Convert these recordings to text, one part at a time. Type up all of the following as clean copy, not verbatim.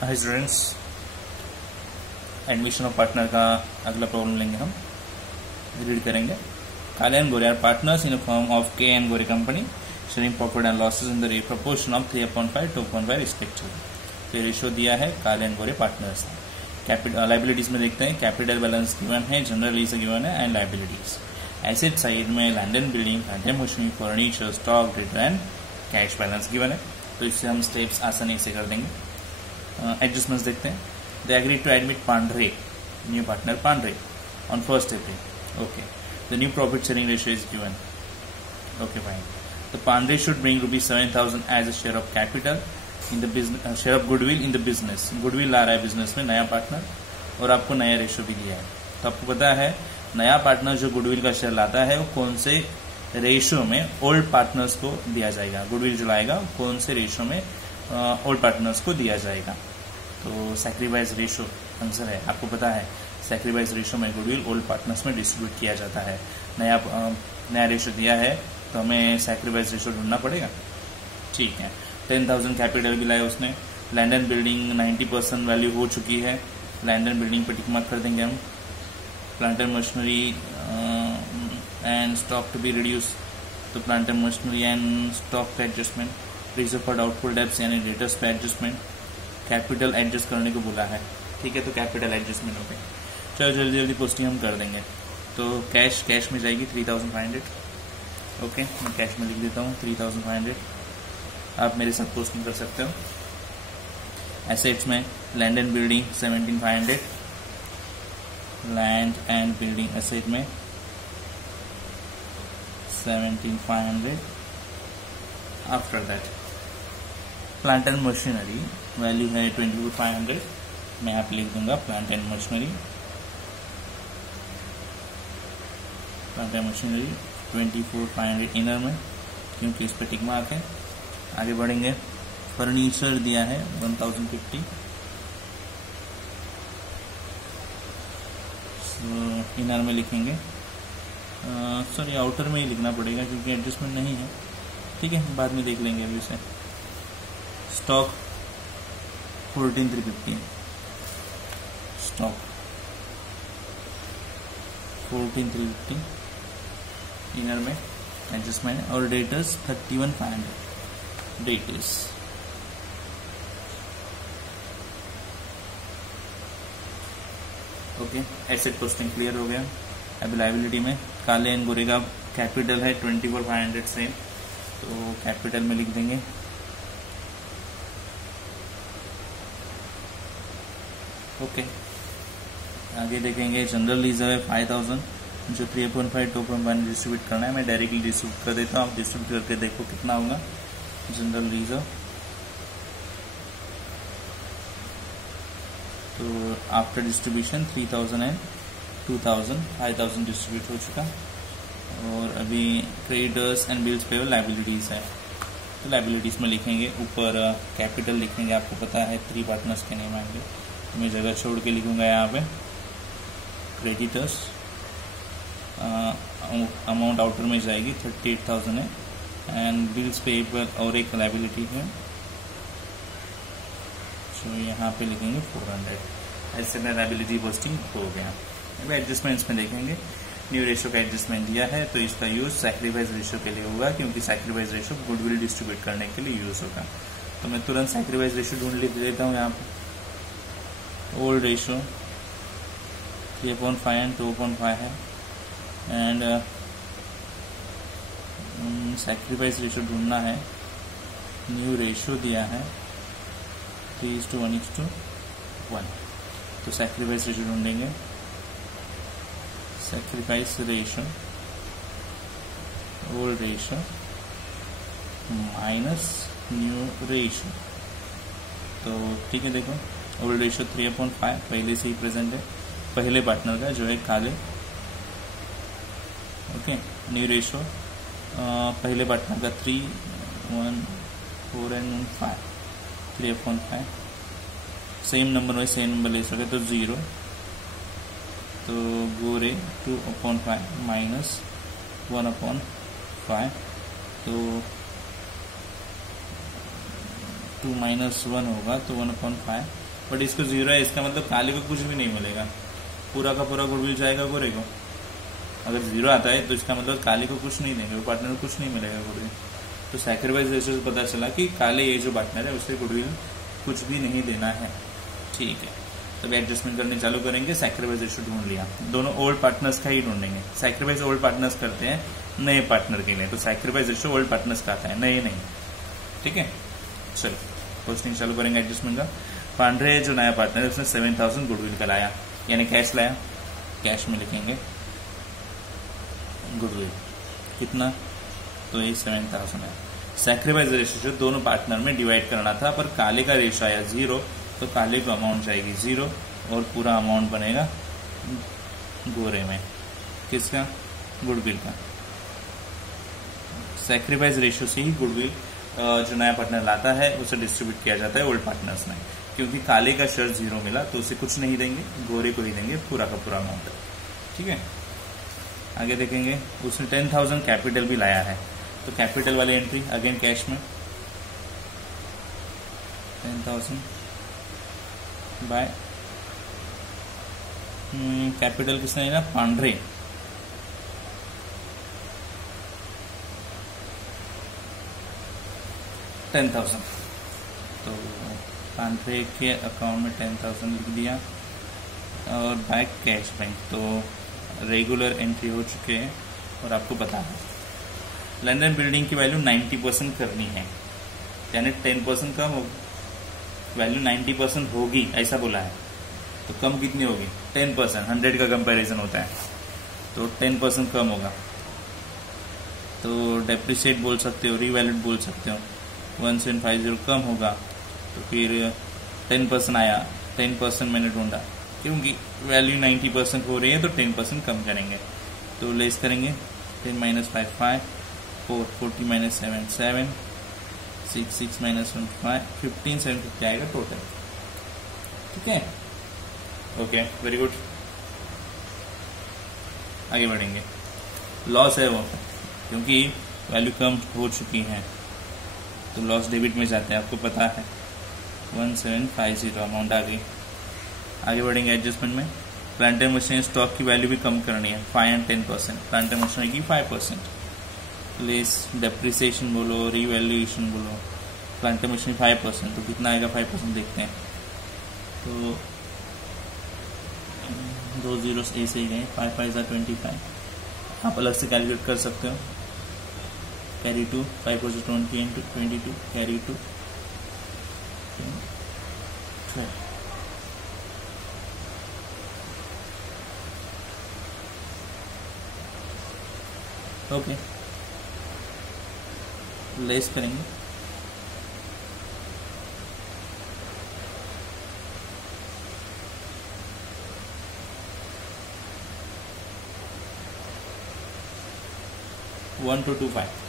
Hi students, admission of partner का अगला problem लेंगे हम, रीड करेंगे। Kale and Gore are partners in form of K and Gore company sharing profit and losses in the proportion of 3/5 2/5 respectively. तो ratio दिया है, काले एंड गोरे पार्टनर्स हैं। कैपिटल लाइबिलिटीज में देखते हैं, कैपिटल बैलेंस गिवन है, जनरल लीज गिवन है एंड लाइबिलिटीज। एसेट साइड में land and building, plant and machinery, furniture, stock, debtor and cash balance given है। तो इससे हम स्टेप्स आसानी से कर देंगे। एडजस्टमेंट्स देखते हैं। They agree to admit Pandre, new partner Pandre, on 1st April. Okay, the new profit sharing ratio is given. Okay fine. The Pandre should bring ₹7,000 as a share of capital in the business, share of goodwill in the business. Goodwill ला रहा है business में नया partner, और आपको नया ratio भी दिया है। तो आपको पता है नया पार्टनर जो गुडविल का शेयर लाता है वो कौन से रेशियो में ओल्ड पार्टनर्स को दिया जाएगा। गुडविल जो लाएगा कौन से रेशियो में ओल्ड पार्टनर्स को दिया जाएगा। तो सैक्रिफाइस रेशियो आंसर है। आपको पता है सैक्रिफाइस रेशियो में गुडविल ओल्ड पार्टनर्स में डिस्ट्रीब्यूट किया जाता है। नया रेशियो दिया है तो हमें सैक्रिफाइस रेशियो ढूंढना पड़ेगा। ठीक है, 10,000 कैपिटल भी लाया उसने। लैंड एंड बिल्डिंग 90% वैल्यू हो चुकी है। लैंड एंड बिल्डिंग पर टिक मार्क कर देंगे हम। Plant and machinery and stock to be reduce, तो plant and machinery and stock का adjustment. Reserve for doubtful debts यानी डेटर्स पे एडजस्टमेंट। कैपिटल एडजस्ट करने को बोला है, ठीक है, तो कैपिटल एडजस्टमेंट हो गई। चलो जल्दी जल्दी पोस्टिंग हम कर देंगे। तो कैश में जाएगी 3,500। ओके, मैं कैश में लिख देता हूँ 3,500। आप मेरे साथ पोस्टिंग कर सकते हो। एसेट्स में land and building 17,500, land and building asset में 17,500। After that plant and machinery value है 24,500। मैं यहाँ पे लिख दूंगा प्लांट एंड मशीनरी 24,500 इनर में, क्योंकि इस पर टिक मार्क है। आगे बढ़ेंगे। फर्नीचर दिया है 1,050, इनर में लिखेंगे। सॉरी, आउटर में ही लिखना पड़ेगा क्योंकि एडजस्टमेंट नहीं है। ठीक है, बाद में देख लेंगे अभी से। स्टॉक 14,350, स्टॉक 14,350 इनर में एडजस्टमेंट। और debtors 31,500 debtors. Okay, asset posting clear हो गया। अभी लाइबिलिटी में काले एंड गोरे का कैपिटल है 24,500 सेम, तो कैपिटल में लिख देंगे। ओके, आगे देखेंगे। जनरल लीजर है 5,000, जो 3/5 2/5 डिस्ट्रीब्यूट करना है। मैं डायरेक्टली डिस्ट्रीब्यूट कर देता हूँ, आप डिस्ट्रीब्यूट करके देखो कितना होगा। जनरल लीजर तो आफ्टर डिस्ट्रीब्यूशन 3,000 एंड 2,000, 5,000 डिस्ट्रीब्यूट हो चुका। और अभी creditors and bills payable liabilities है, तो लाइबिलिटीज में लिखेंगे। ऊपर कैपिटल लिखेंगे, आपको पता है 3 पार्टनर्स के नेम आएंगे, तो मैं जगह छोड़ के लिखूंगा यहाँ पे। क्रेडिटर्स अमाउंट आउटर में जाएगी 38,000 है, एंड बिल्स पेबल और एक लाइबिलिटी है, तो यहाँ पे लिखेंगे 400। ऐसे में लाइबिलिटी पोस्टिंग हो गया। अब एडजस्टमेंट्स में देखेंगे। न्यू रेशियो का एडजस्टमेंट दिया है, तो इसका यूज सैक्रिफाइस रेशियो के लिए होगा, क्योंकि सैक्रिफाइस रेशियो गुडविल डिस्ट्रीब्यूट करने के लिए यूज होगा। तो मैं तुरंत सैक्रिफाइस रेशियो ढूंढ लिख देता हूँ यहाँ पे। ओल्ड रेशियो 3/5 एंड 2/5 है, एंड सैक्रिफाइस रेशियो ढूंढना है। न्यू रेशियो दिया है 3:1:1, तो सैक्रिफाइस रेशियो ढूंढेंगे। Sacrifice ratio old ratio minus new ratio. तो ठीक है, देखो ओल्ड रेशियो 3/5 पहले से ही प्रेजेंट है, पहले पार्टनर का जो है काले। ओके, न्यू रेशियो पहले पार्टनर का 3, 1, 4 एंड 5, 3/5। सेम नंबर में सेम नंबर ले सके तो 0, तो गोरे 2/5 माइनस 1/5, तो 2 - 1 होगा, तो 1/5 बट इसको 0 है, इसका मतलब काले को कुछ भी नहीं मिलेगा, पूरा का पूरा गुडविल जाएगा गोरे को। अगर 0 आता है तो इसका मतलब काले को कुछ नहीं देंगे, वो पार्टनर को कुछ नहीं मिलेगा गुडविल। तो सैक्रिफाइस रेशियो से पता चला कि काले ये जो पार्टनर है उसे गुडविल कुछ भी नहीं देना है। ठीक है, तब एडजस्टमेंट करने चालू करेंगे। सैक्रिफाइस रेशियो ढूंढ लिया, दोनों ओल्ड पार्टनर्स का ही ढूंढेंगे। सैक्रिफाइस ओल्ड पार्टनर्स करते हैं नए पार्टनर के लिए, तो सैक्रिफाइस रेशियो ओल्ड पार्टनर्स का आता है, नए नहीं। ठीक है, चलो पोस्टिंग चालू करेंगे एडजस्टमेंट का। पांड्रे जो नया पार्टनर है उसने 7000 गुडविल का लाया, यानी कैश लाया, कैश में लिखेंगे गुडविल कितना, तो ये 7000 है। सैक्रिफाइस रेशियो दोनों पार्टनर में डिवाइड करना था, पर काले का रेशियो आया 0, तो काले को अमाउंट जाएगी 0 और पूरा अमाउंट बनेगा गोरे में, किसका, गुडविल का। सैक्रिफाइस रेशियो से ही गुडविल जो नया पार्टनर लाता है उसे डिस्ट्रीब्यूट किया जाता है ओल्ड पार्टनर्स में, क्योंकि काले का शेयर 0 मिला तो उसे कुछ नहीं देंगे, गोरे को ही देंगे पूरा का पूरा अमाउंट। ठीक है, आगे देखेंगे। उसने 10,000 कैपिटल भी लाया है, तो कैपिटल वाली एंट्री अगेन कैश में 10,000 बाय कैपिटल किसने लिया, पांड्रे। $10,000, तो पांड्रे के अकाउंट में 10,000 लिख दिया और बाय कैश बैंक, तो रेगुलर एंट्री हो चुके हैं। और आपको पता है लंदन बिल्डिंग की वैल्यू 90% करनी है, यानी 10% कम होगी, वैल्यू 90% होगी ऐसा बोला है, तो कम कितनी होगी, 10%, 100 का कंपैरिजन होता है, तो 10% कम होगा। तो डेप्रिशिएट बोल सकते हो, रीवैल्यूड बोल सकते हो, 1750 कम होगा, तो फिर 10% आया, 10% मैंने ढूंढा, क्योंकि वैल्यू 90% हो रही है तो 10% कम करेंगे, तो लेस करेंगे 10 - 5 5, 4 40 - 7 7, 6 6 - 1 5, 15 750 आएगा टोटल। ठीक है, ओके, वेरी गुड। आगे बढ़ेंगे। लॉस है वो, क्योंकि वैल्यू कम हो चुकी है तो लॉस डेबिट में जाते हैं, आपको पता है 1750 अमाउंट आ गई। आगे बढ़ेंगे एडजस्टमेंट में। प्लांट एंड मशीनरी स्टॉक की वैल्यू भी कम करनी है, 5 and 10%, प्लांट एंड मशीनरी की 5%, लेस डेप्रिसिएशन बोलो, रीवैल्यूएशन बोलो, प्लांट एंड मशीनरी 5%, तो कितना आएगा 5% देखते हैं, तो 2 zeros ए से ही गए, 5 5 are 25, आप अलग से कैलकुलेट कर सकते हो, carry 2, 5 4 20 into 22, carry 2 12, okay, less करेंगे, $1,225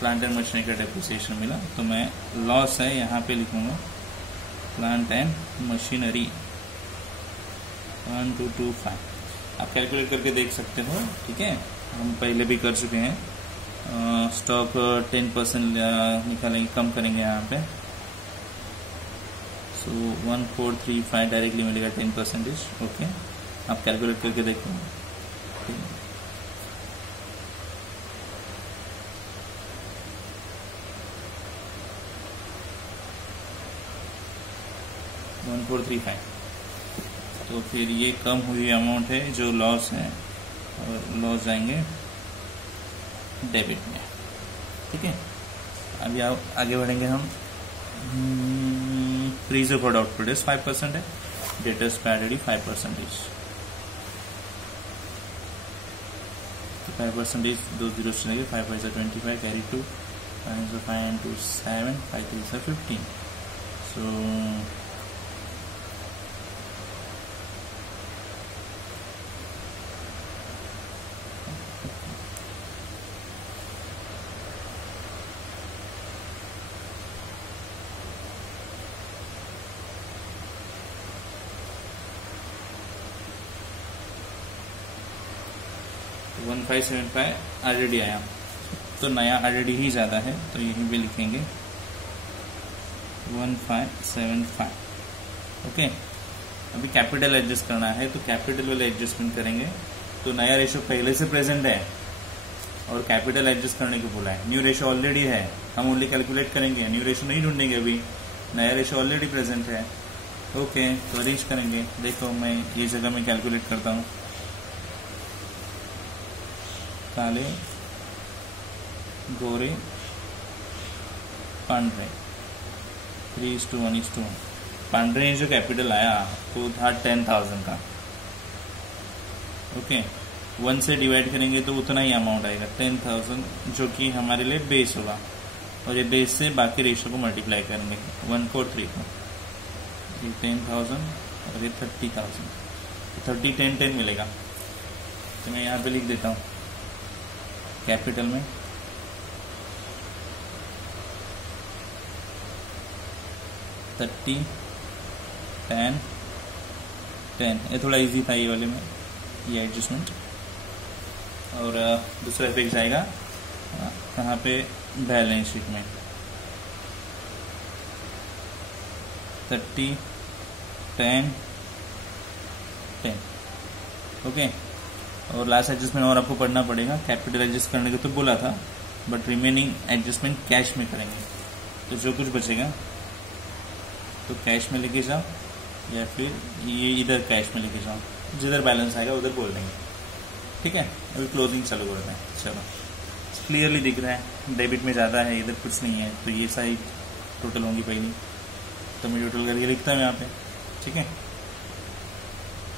प्लांट एंड मशीनरी का डेप्रिसिएशन मिला, तो मैं लॉस है यहाँ पे लिखूंगा प्लांट एंड मशीनरी 1225, आप कैलकुलेट करके देख सकते हो। ठीक है, हम पहले भी कर चुके हैं। स्टॉक 10% निकालेंगे, कम करेंगे यहाँ पे, सो 1435 डायरेक्टली मिलेगा 10%। ओके, आप कैलकुलेट करके देखो। 1435, तो फिर ये कम हुई अमाउंट है जो लॉस है, और लॉस जाएंगे डेबिट में। ठीक है, अभी आगे बढ़ेंगे हम। रिजर्व फॉर आउटपुट इज 5% है, डेटर्स पैरिटी 5%, 5%, 2 zeros चलेंगे, 5 5 25, कैरी 2, 5 and 2 7, 5 3 15, सो 1575 ऑलरेडी आया, तो नया ऑलरेडी ही ज़्यादा है, तो यहीं पे लिखेंगे 1575। ओके, अभी कैपिटल एडजस्ट करना है तो कैपिटल वाले एडजस्टमेंट करेंगे। तो नया रेशो पहले से प्रेजेंट है और कैपिटल एडजस्ट करने को बोला है। न्यू रेशो ऑलरेडी है, हम ओनली कैलकुलेट करेंगे, न्यू रेशो नहीं ढूंढेंगे, अभी नया रेशो ऑलरेडी प्रेजेंट है। ओके, तो अरेंज करेंगे। देखो मैं ये जगह में कैलकुलेट करता हूँ। काले गोरे पांड्रे 3:1:1। पांड्रे जो कैपिटल आया तो था 10,000 का। ओके, 1 से डिवाइड करेंगे तो उतना ही अमाउंट आएगा 10,000, जो कि हमारे लिए बेस होगा। और ये बेस से बाकी रेशो को मल्टीप्लाई करेंगे 1 को 3 को। ये 10,000 और ये 30,000, 30 10 10 मिलेगा। तो मैं यहाँ पे लिख देता हूँ कैपिटल में 30 10 10। ये थोड़ा इजी था ये वाले में, ये एडजस्टमेंट। और दूसरा इफेक्ट आएगा कहाँ पे, बैलेंस शीट में 30 10 10। ओके, और लास्ट एडजस्टमेंट और आपको पढ़ना पड़ेगा। कैपिटल एडजस्ट करने को तो बोला था, बट रिमेनिंग एडजस्टमेंट कैश में करेंगे। तो जो कुछ बचेगा तो कैश में लेके जाओ, या फिर ये इधर कैश में लेके जाओ, जिधर बैलेंस आएगा उधर बोल देंगे। ठीक है, अभी क्लोजिंग चालू करते हैं। चलो, क्लियरली दिख रहा है डेबिट में ज़्यादा है, इधर कुछ नहीं है, तो ये साइड टोटल होंगी पहली। तो मैं टोटल करके लिखता हूँ यहाँ पे। ठीक है,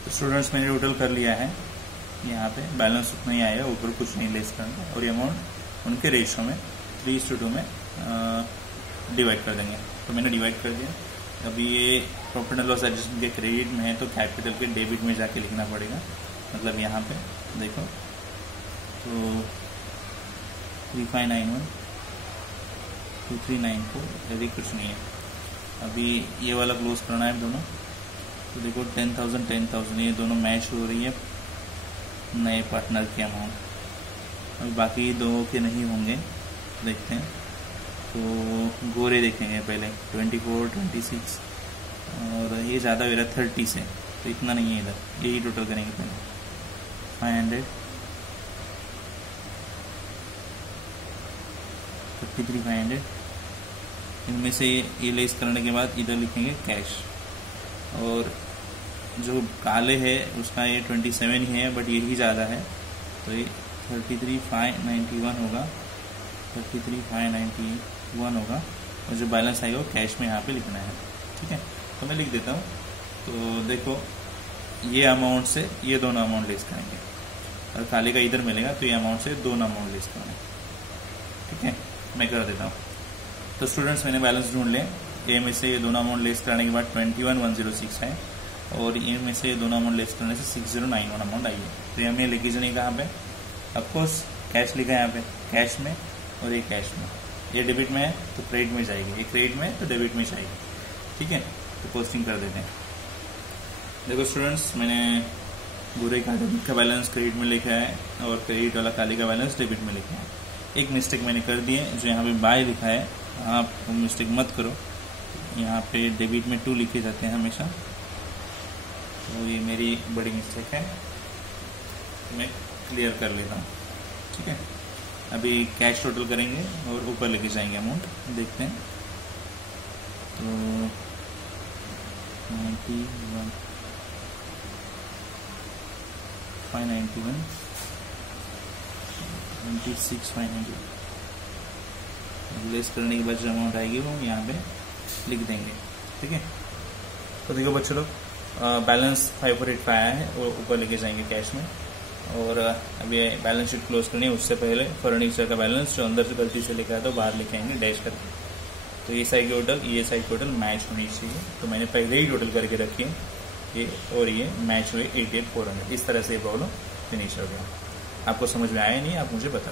तो स्टूडेंट्स मैंने टोटल कर लिया है। यहाँ पे बैलेंस उतना ही आएगा, ऊपर कुछ नहीं लेस करना, और ये अमाउंट उनके रेशो में 3:2 में डिवाइड कर देंगे। तो मैंने डिवाइड कर दिया। अभी ये प्रॉफिट एंड लॉस एडजस्टमेंट के क्रेडिट में है, तो कैपिटल के डेबिट में जाके लिखना पड़ेगा। मतलब यहाँ पे देखो, तो 3591 2394, यदि कुछ नहीं है। अभी ये वाला क्लोज करना है दोनों। तो देखो 10,000 10,000 ये दोनों मैच हो रही है नए पार्टनर के अमाउंट। अभी बाकी दो के नहीं होंगे, देखते हैं। तो गोरे देखेंगे पहले 24 26, और ये ज़्यादा हो रहा है 30 से, तो इतना नहीं है इधर, यही टोटल करेंगे पहले 500 53 500। इनमें से ये लेस करने के बाद इधर लिखेंगे कैश। और जो काले है उसका ये 27 ही है, बट यही ज़्यादा है, तो ये 33,591 होगा, 33,591 होगा। और जो बैलेंस आएगा वो कैश में यहाँ पे लिखना है। ठीक है, तो मैं लिख देता हूँ। तो देखो ये अमाउंट से ये दोनों अमाउंट लेस करेंगे, और काले का इधर मिलेगा तो ये अमाउंट से दोनों अमाउंट लेस करना है। ठीक है, मैं कर देता हूँ। तो स्टूडेंट्स मैंने बैलेंस ढूंढ लिया। ए में से ये दोनों अमाउंट लेस करने के बाद 21,106 है, और ए में से ये दोनों अमाउंट लेस करने से 6091 अमाउंट आई है। तो हमें लेके जाने कहाँ पे, ऑफकोर्स कैश लिखा है यहाँ पे, कैश में, और ये कैश में। ये डेबिट में है तो क्रेडिट में जाएगी, ये क्रेडिट में तो डेबिट में जाएगी। ठीक है, तो पोस्टिंग कर देते हैं। देखो स्टूडेंट्स, मैंने गोरे का डेबिट का बैलेंस क्रेडिट में लिखा है, और क्रेडिट वाला काले का बैलेंस डेबिट में लिखा है। एक मिस्टेक मैंने कर दी है, जो यहाँ पे बाय लिखा है, आप मिस्टेक मत करो। यहाँ पे डेबिट में 2 लिखे जाते हैं हमेशा, तो ये मेरी बड़ी मिस्टेक है, मैं क्लियर कर लेता हूँ। ठीक है, अभी कैश टोटल करेंगे और ऊपर लेके जाएंगे अमाउंट, देखते हैं। तो 91 591 26,590 लेस करने के बाद जो अमाउंट आएगी वो यहाँ पे लिख देंगे। ठीक है, तो देखो बच्चों लोग, बैलेंस 548 आया है, वो ऊपर लेके जाएंगे कैश में। और अभी बैलेंस शीट क्लोज करनी है, उससे पहले फर्नीचर का बैलेंस जो अंदर से गलती से लिखा है तो बाहर लिखे आएंगे डैश करके। तो ये साइड टोटल ये साइड टोटल मैच होनी चाहिए, तो मैंने पहले ही टोटल करके रखी है ये, और ये मैच हुए 88,400। इस तरह से ये प्रॉब्लम फिनिश हो गया। आपको समझ में आया नहीं, आप मुझे बता